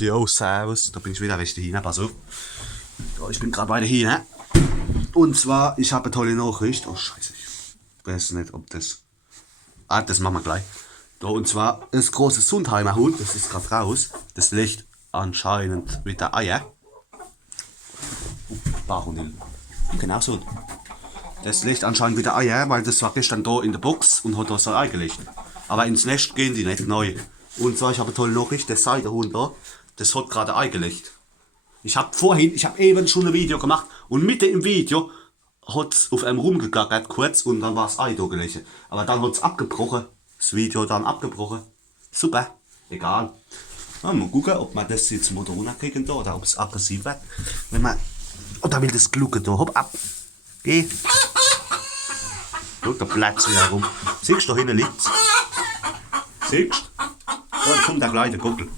Jo, servus, da bin ich wieder richtig hin, pass auf. Ja, ich bin gerade weiter hin. Und zwar, ich habe eine tolle Nachricht. Oh scheiße, ich weiß nicht, ob das... das machen wir gleich. Da, und zwar, das große Sundheimer Hund, das ist gerade raus. Das legt anscheinend wieder Eier. Barhundel. Genau so. Das legt anscheinend wieder Eier, weil das war gestern da in der Box und hat da so Ei gelegt. Aber ins Nest gehen die nicht neu. Und zwar, ich habe eine tolle Nachricht, der Seidehund da, das hat gerade Ei gelegt. Ich habe eben schon ein Video gemacht und mitten im Video hat es auf einem rumgegackert kurz und dann war das Ei da gelegt. Aber dann hat es abgebrochen, das Video dann abgebrochen. Super, egal. Ja, mal gucken, ob man das jetzt mal runterkriegen da oder ob es aggressiv wird. Wenn man... Oh, da will das glucken da, hopp ab. Geh. Schau, da bleibt wieder rum. Siehst du, da hinten liegt's. Siehst du? Dann kommt der gleiche Gockel.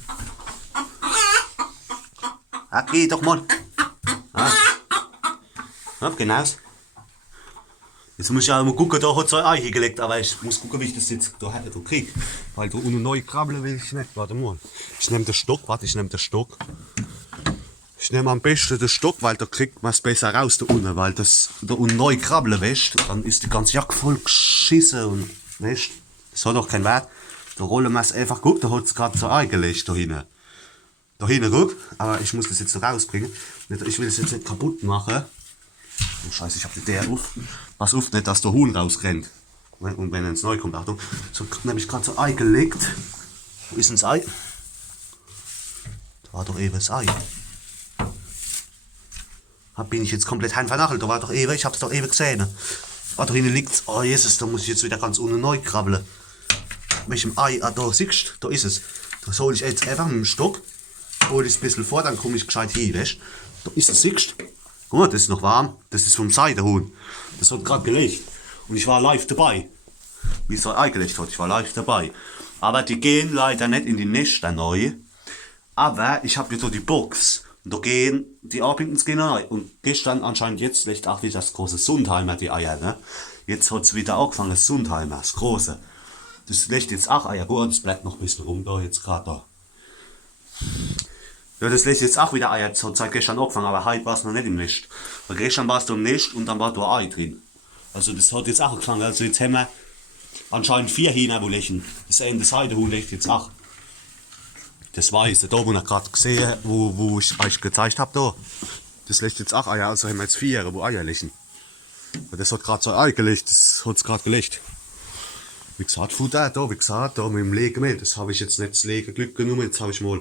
Ah, geh doch mal. Ah. Ja, genau. Jetzt muss ich auch mal gucken, da hat es ein Ei hingelegt, aber ich muss gucken, wie ich das jetzt da kriege. Weil da unten neu krabbeln will ich nicht. Warte mal. Ich nehme den Stock, ich nehme am besten den Stock, weil da kriegt man es besser raus da unten, weil das da unten neu krabbeln, weißt, dann ist die ganze Jacke voll geschissen und weißt, das hat auch keinen Wert. Da rollen wir es einfach, guck, da hat es gerade so eingelegt da hinten. Da hinten, guck, aber ich muss das jetzt so rausbringen. Ich will das jetzt nicht kaputt machen. Oh Scheiße, ich hab der auf. Pass auf, nicht, dass der Huhn rausrennt. Und wenn er ins Neu kommt, Achtung. So hat nämlich gerade so eingelegt. Wo ist denn das Ei? Da war doch eben das Ei. Bin ich jetzt komplett vernachelt. Da war doch eben, ich hab's doch eben gesehen. Da hinten liegt's. Oh Jesus, da muss ich jetzt wieder ganz unten neu krabbeln. Mit dem Ei, da siehst du, da ist es. Das hole ich jetzt einfach mit dem Stock. Hole ich es ein bisschen vor, dann komme ich gescheit hin, weißt? Da ist es, siehst du? Guck mal, das ist noch warm. Das ist vom Seidehuhn. Das hat gerade gelegt. Und ich war live dabei. Wie es eingelegt hat, ich war live dabei. Aber die gehen leider nicht in die Nester neu. Aber ich habe hier die Box. Und da gehen die Arpingtons gehen rein. Und gestern anscheinend jetzt legt auch wieder das große Sundheimer die Eier. Ne? Jetzt hat es wieder angefangen, das Sundheimer, das große. Das legt jetzt auch Eier. Gut, das bleibt noch ein bisschen rum da, jetzt gerade da. Ja, das lässt jetzt auch wieder Eier. Das hat seit gestern angefangen, aber heute war es noch nicht im Nest. Weil gestern war es da im Nest und dann war da ein Ei drin. Also das hat jetzt auch angefangen. Also jetzt haben wir anscheinend 4 Hähner, wo legen. Das Ende Seidehuhn legt jetzt auch. Das Weiße, da wo ich gerade gesehen, wo ich euch gezeigt habe, da. Das legt jetzt auch Eier. Also haben wir jetzt 4, wo Eier legen. Das hat gerade so ein Ei gelegt. Das hat es gerade gelegt. Wie gesagt, Futter, da, wie gesagt, da mit dem Legemehl. Das habe ich jetzt nicht das Legeglück genommen. Jetzt habe ich mal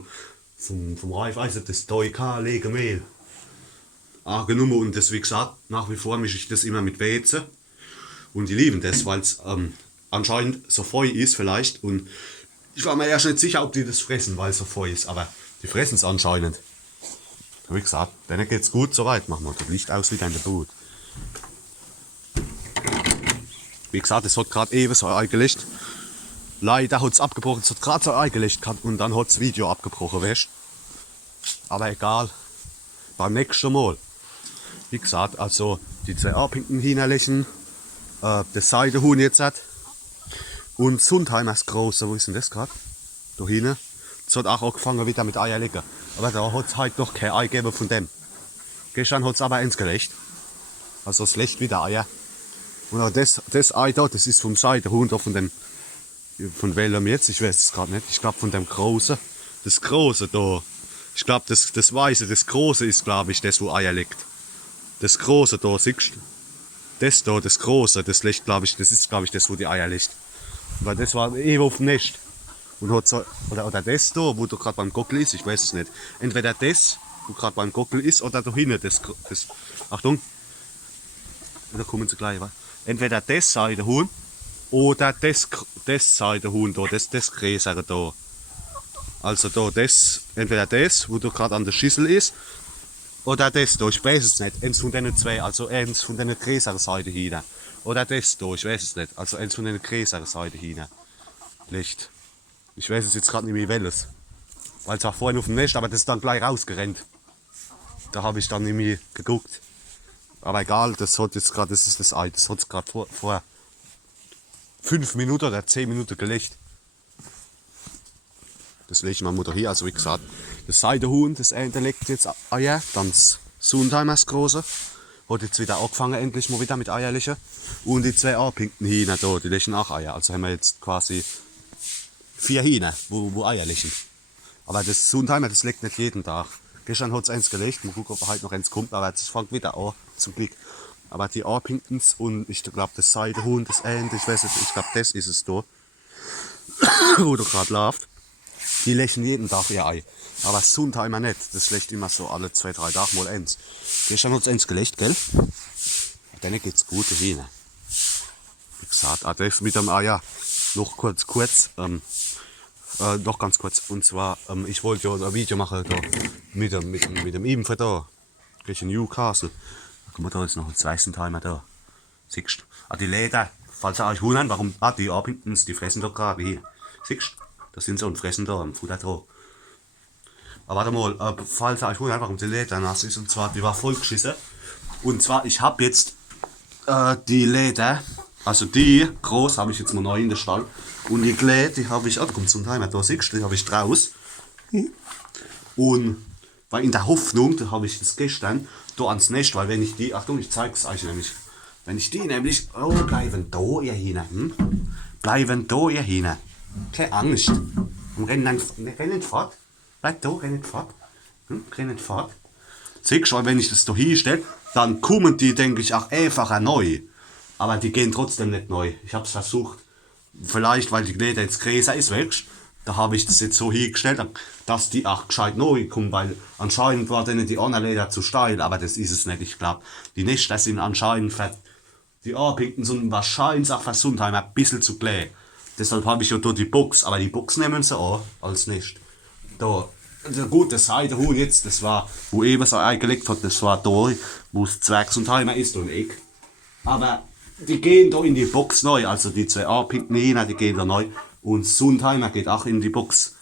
vom Raiffeisen das DK Legemehl genommen. Und das, wie gesagt, nach wie vor mische ich das immer mit Weizen. Und die lieben das, weil es anscheinend so feu ist vielleicht. Und ich war mir erst nicht sicher, ob die das fressen, weil es so feu ist. Aber die fressen es anscheinend. Wie gesagt, denen geht's gut, soweit machen wir. Das Licht aus wieder in der Boot. Wie gesagt, es hat gerade eben so eingelegt. Leider hat es abgebrochen, es hat gerade so eingelegt und dann hat das Video abgebrochen, weißt. Aber egal, beim nächsten Mal. Wie gesagt, also die 2 Arpington hinterlegen, das Seidehuhn jetzt hat und Sundheimer das große, wo ist denn das gerade? Da hinten. Das hat auch angefangen wieder mit Eier legen. Aber da hat es heute noch kein Ei gegeben von dem. Gestern hat es aber eins gelegt. Also es legt wieder Eier. Und auch das Ei da, das ist vom Seidehuhn da, von welchem jetzt, ich weiß es gerade nicht, ich glaube von dem Großen. Das Große da, ich glaube das Weiße, das Große ist glaube ich das, wo Eier legt. Das Große da, siehst du? Das da, das Große, das legt glaube ich, das ist glaube ich das, wo die Eier legt. Weil das war eben auf dem Nest. Und hat so, oder das da, wo du gerade beim Gockel ist, ich weiß es nicht. Entweder das, wo gerade beim Gockel ist, oder da hinten, das Achtung, da kommen sie gleich, wa? Entweder das Seidehuhn oder das Seidehuhn da, das Gräsere da. Also da, entweder das, wo du gerade an der Schüssel ist, oder das da, ich weiß es nicht. Eins von den 2, also eins von den größeren Seiten hin. Oder das da, ich weiß es nicht. Also eins von den größeren Seiten hin. Licht. Ich weiß es jetzt gerade nicht mehr welches. Weil es war vorhin auf dem Nest, aber das ist dann gleich rausgerannt. Da habe ich dann nicht mehr geguckt. Aber egal, das hat jetzt gerade, das ist das Ei, das hat es gerade vor 5 Minuten oder 10 Minuten gelegt. Das lege ich meiner Mutter hier, also wie gesagt, Das Seidenhuhn, das Ende legt jetzt Eier. Dann das Sundheimer, das Große. Hat jetzt wieder angefangen, endlich mal wieder mit Eierlichen. Und die 2 Arpinken Hähner da, die legen auch Eier. Also haben wir jetzt quasi 4 Hähner, wo Eier legen. Aber das Sundheimer, das legt nicht jeden Tag. Gestern hat es eins gelegt, mal gucken, ob er heute noch eins kommt, aber jetzt fängt wieder an, zum Glück. Aber die Arpinkens und ich glaube das Seidenhuhn, das Ende, ich weiß nicht, ich glaube das ist es da, wo du gerade läuft. Die legen jeden Tag ihr Ei. Aber das Sundheimer nicht, das legt immer so alle 2, 3 Tage mal eins. Gestern hat es eins gelegt, gell? Dann geht's gut, die Hähner. Wie gesagt, das mit dem Eier, noch noch ganz kurz. Und zwar, ich wollte ja ein Video machen da, mit dem Impfen da, gegen Newcastle. Guck mal, da ist noch ein Sundheimer da. Siehst du? Die Leder, falls ihr euch wundert, warum, die Arpinkens, die fressen da gerade hier. Siehst du? Das sind so und fressen da am Futter dran. Aber warte mal, falls ihr euch wundert, warum die Leder nass ist, und zwar, die war voll geschissen. Und zwar, ich habe jetzt die Leder, also die groß habe ich jetzt mal neu in den Stall. Und die Klee, die habe ich, da kommt so ein Timer, da siehst du, die habe ich draus. Und weil in der Hoffnung, da habe ich das gestern da ans Nest, weil wenn ich die, Achtung, ich zeige es euch nämlich, wenn ich die nämlich, oh, bleiben da ihr Hähner, bleiben da ihr Hähner, keine Angst, und rennen nicht fort, bleibt da, rennen nicht fort, rennen nicht fort. Siehst du, wenn ich das da hinstelle, dann kommen die, denke ich, auch einfacher neu, aber die gehen trotzdem nicht neu. Ich habe es versucht, vielleicht weil die Leder jetzt größer ist, weißt du, da habe ich das jetzt so hingestellt, dass die auch gescheit neu kommen, weil anscheinend war denen die anderen Leder zu steil, aber das ist es nicht, ich glaube. Die Nester sind anscheinend für die Arpinken sind wahrscheinlich auch für Sundheimer ein bisschen zu klein. Deshalb habe ich ja da die Box, aber die Box nehmen sie an als Nest. Da, gut, das Seidenhuhn jetzt, das war, wo eben so eingelegt hat, das war da, wo das Zwergsundheimer ist, da im Eck. Aber die gehen da in die Box neu, also die 2 Arpinken Hähner, die gehen da neu. Und das Sundheimer geht auch in die Box.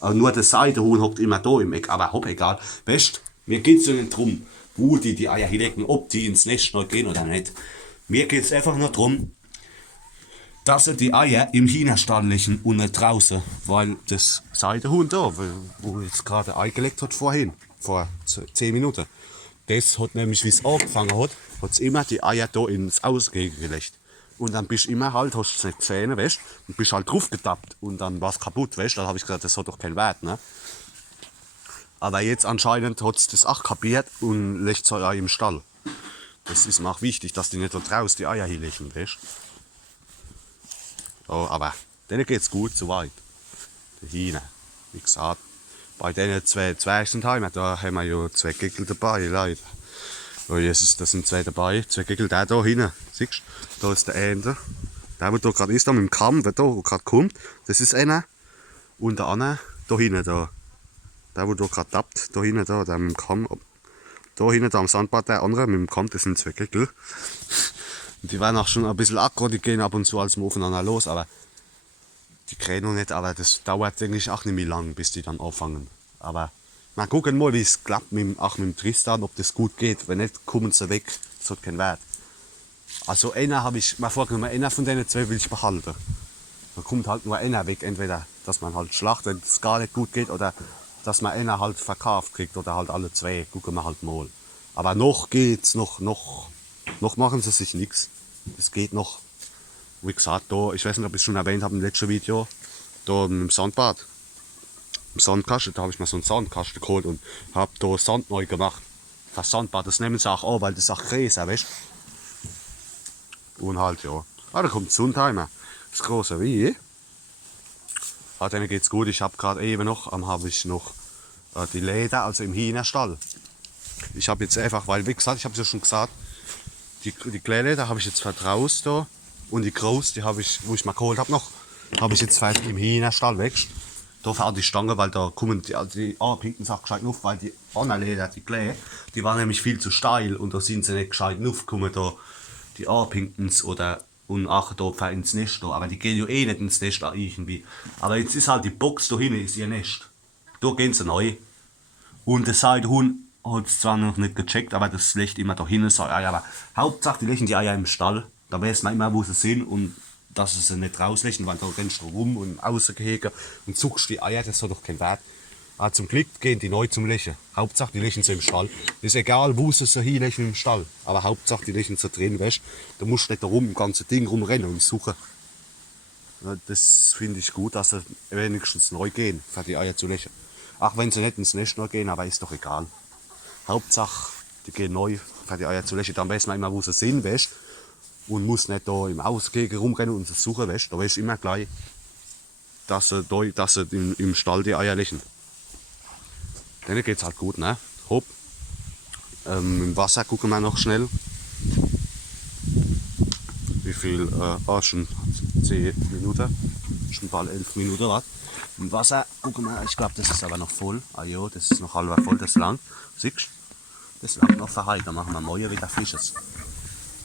Nur das Seidenhuhn hockt immer da im Eck, aber hopp, egal. Weißt, mir geht es ja nicht darum, wo die Eier hinlegen, ob die ins Nest neu gehen oder nicht. Mir geht es einfach nur darum, dass sie die Eier im Hühnerstall legen und nicht draußen. Weil das Seidenhuhn da, wo jetzt gerade Ei gelegt hat vorhin, vor 10 Minuten, das hat nämlich, wie es angefangen hat, hat es immer die Eier da ins Ausgehege gelegt. Und dann bist du immer halt, hast du es nicht gesehen, weißt du, und bist halt drauf getappt und dann war es kaputt, weißt du. Dann habe ich gesagt, das hat doch keinen Wert, ne? Aber jetzt anscheinend hat es das auch kapiert und legt es Eier im Stall. Das ist mir auch wichtig, dass die nicht da draußen die Eier hinlegen, weißt du. Oh, aber denen geht es gut, soweit. Die Hähner, wie gesagt. Bei den 2 Zwergsundheimer, da haben wir ja 2 Geckel dabei, leider. Oh Jesus, da sind 2 dabei, 2 Geckel, der da hinten, siehst du, da ist der Ende. Der, der gerade ist, da mit dem Kamm, der gerade kommt, das ist einer. Und der andere, da hinten, da. Der, der gerade tappt, da hinten, da, der mit dem Kamm. Da hinten, da am Sandbad, der andere mit dem Kamm, das sind 2 Geckel. Und die werden auch schon ein bisschen aggro, die gehen ab und zu als aufeinander los, aber die kriegen noch nicht, aber das dauert, denke ich, auch nicht mehr lang, bis die dann anfangen. Aber mal gucken mal, wie es klappt, auch mit dem Tristan, ob das gut geht. Wenn nicht, kommen sie weg, das hat keinen Wert. Also einer habe ich mir vorgenommen, einer von denen 2 will ich behalten. Da kommt halt nur einer weg, entweder, dass man halt schlachtet, wenn es gar nicht gut geht, oder dass man einer halt verkauft kriegt, oder halt alle 2, gucken wir halt mal. Aber noch geht's, noch machen sie sich nichts. Es geht noch. Wie gesagt, da, ich weiß nicht, ob ich es schon erwähnt habe im letzten Video, da im Sandbad, im Sandkasten, da habe ich mir so einen Sandkasten geholt und habe da Sand neu gemacht. Das Sandbad, das nehmen sie auch an, weil das auch größer, weißt du? Und halt, ja. Ah, da kommt Sundheimer, das große wie. Ah, denen geht's gut, ich habe gerade eben noch, habe ich noch die Leder, also im Hühnerstall. Ich habe jetzt einfach, weil wie gesagt, ich habe es ja schon gesagt, die Kleine, habe ich jetzt vertraut da. Und die groß, die habe ich, wo ich mal geholt habe noch, habe ich jetzt fertig im Hühnerstall weg. Da fährt die Stange, weil da kommen die Arpinken auch gescheit auf, weil die anderen Leder, die Klee, die waren nämlich viel zu steil und da sind sie nicht gescheit aufgekommen, da die Arpinkens oder und auch da ins Nest da. Aber die gehen ja eh nicht ins Nest da irgendwie. Aber jetzt ist halt die Box da hinten, ist ihr Nest. Da gehen sie neu. Und das Seidenhuhn hat es zwar noch nicht gecheckt, aber das legt immer da hinten so Eier. Aber Hauptsache, die legen die Eier im Stall. Da weiß man immer, wo sie sind und dass sie sie nicht rauslegen, weil da rennst du rum und außen gehege und zuckst die Eier, das hat doch keinen Wert. Zum Glück gehen die neu zum Legen. Hauptsache, die legen sie im Stall. Ist egal, wo sie so hinlegen im Stall. Aber Hauptsache, die legen sie drin, weißt du. Da musst du nicht da rum, im ganzen Ding rumrennen und suchen. Ja, das finde ich gut, dass sie wenigstens neu gehen, für die Eier zu legen. Auch wenn sie nicht ins Nest neu gehen, aber ist doch egal. Hauptsache, die gehen neu, für die Eier zu legen. Dann weiß man immer, wo sie sind, weißt du. Und muss nicht da im Ausgehen rumrennen und sie suchen, weißt du. Da weißt du immer gleich, dass sie im Stall die Eier legen. Denen geht's halt gut, ne? Hopp. Im Wasser gucken wir noch schnell. Wie viel? Schon 10 Minuten. Schon bald 11 Minuten, was? Im Wasser gucken wir, ich glaube, das ist aber noch voll. Ah ja, das ist noch halb voll, das lang. Siehst du? Das lang noch für heute. Dann machen wir morgen wieder Frisches.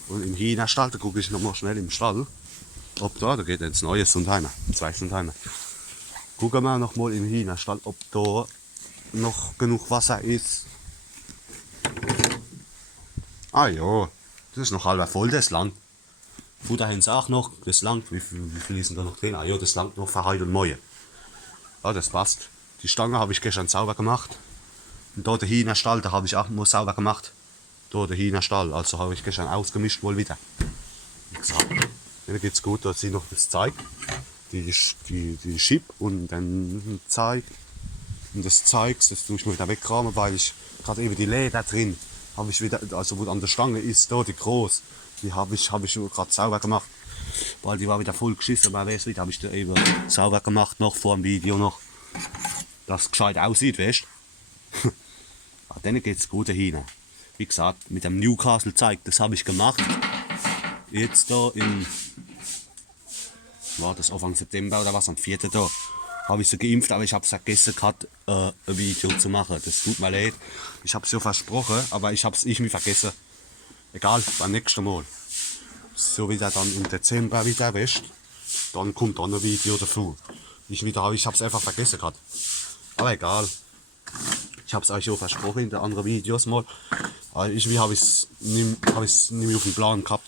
Und im Hühnerstall, da gucke ich noch mal schnell im Stall. Ob da geht jetzt Neues und heim. 2 sind heim. Gucken wir noch mal im Hühnerstall, ob da noch genug Wasser ist. Ah ja, das ist noch halb voll, das lang. Futter haben sie auch noch, das langt. Wie viel ist denn da noch drin? Ah ja, das langt noch für heute und morgen. Ja, das passt. Die Stange habe ich gestern sauber gemacht. Und da der Hühnerstall, da habe ich auch nur sauber gemacht. Da der Hühnerstall, also habe ich gestern ausgemischt wohl wieder. Wie gesagt, denen geht's gut, da sind noch das Zeug, die Chip und dann Zeug. Und das Zeug, das tue ich mir wieder wegkramen, weil ich gerade eben die Leder drin habe ich wieder, also wo an der Stange ist, da die groß, die habe ich gerade sauber gemacht, weil die war wieder voll geschissen, aber weißt du, habe ich da eben sauber gemacht noch vor dem Video noch, dass es gescheit aussieht, weißt du. Ja, denen geht's gut dahin. Wie gesagt, mit dem Newcastle Zeug, das habe ich gemacht. Jetzt da war das Anfang September oder was, am 4. da. Habe ich sie geimpft, aber ich habe vergessen gehabt, ein Video zu machen. Das tut mir leid. Ich habe es ja versprochen, aber ich habe es irgendwie vergessen. Egal, beim nächsten Mal. So wieder dann im Dezember wieder, weißt du, dann kommt dann ein Video dazu. Ich habe es einfach vergessen gehabt. Aber egal. Ich habe es euch ja versprochen in den anderen Videos mal. Aber irgendwie habe ich es nicht mehr auf dem Plan gehabt.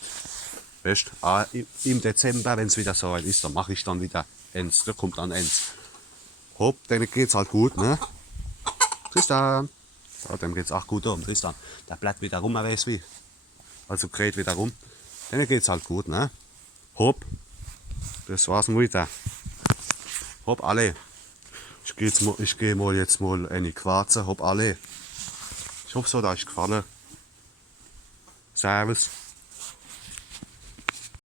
Weißt du, im Dezember, wenn es wieder so weit ist, dann mache ich dann wieder eins. Da kommt dann eins. Hopp, denen geht's halt gut, ne? Tristan. Ja, dem geht's auch gut um. Tristan, der bleibt wieder rum, er weiß wie. Also kräht wieder rum. Denen geht's halt gut, ne? Hopp. Das war's mal wieder. Hopp, alle. Ich gehe mal jetzt mal in die Quarze. Hopp, alle. Ich hoffe, es hat euch gefallen. Servus.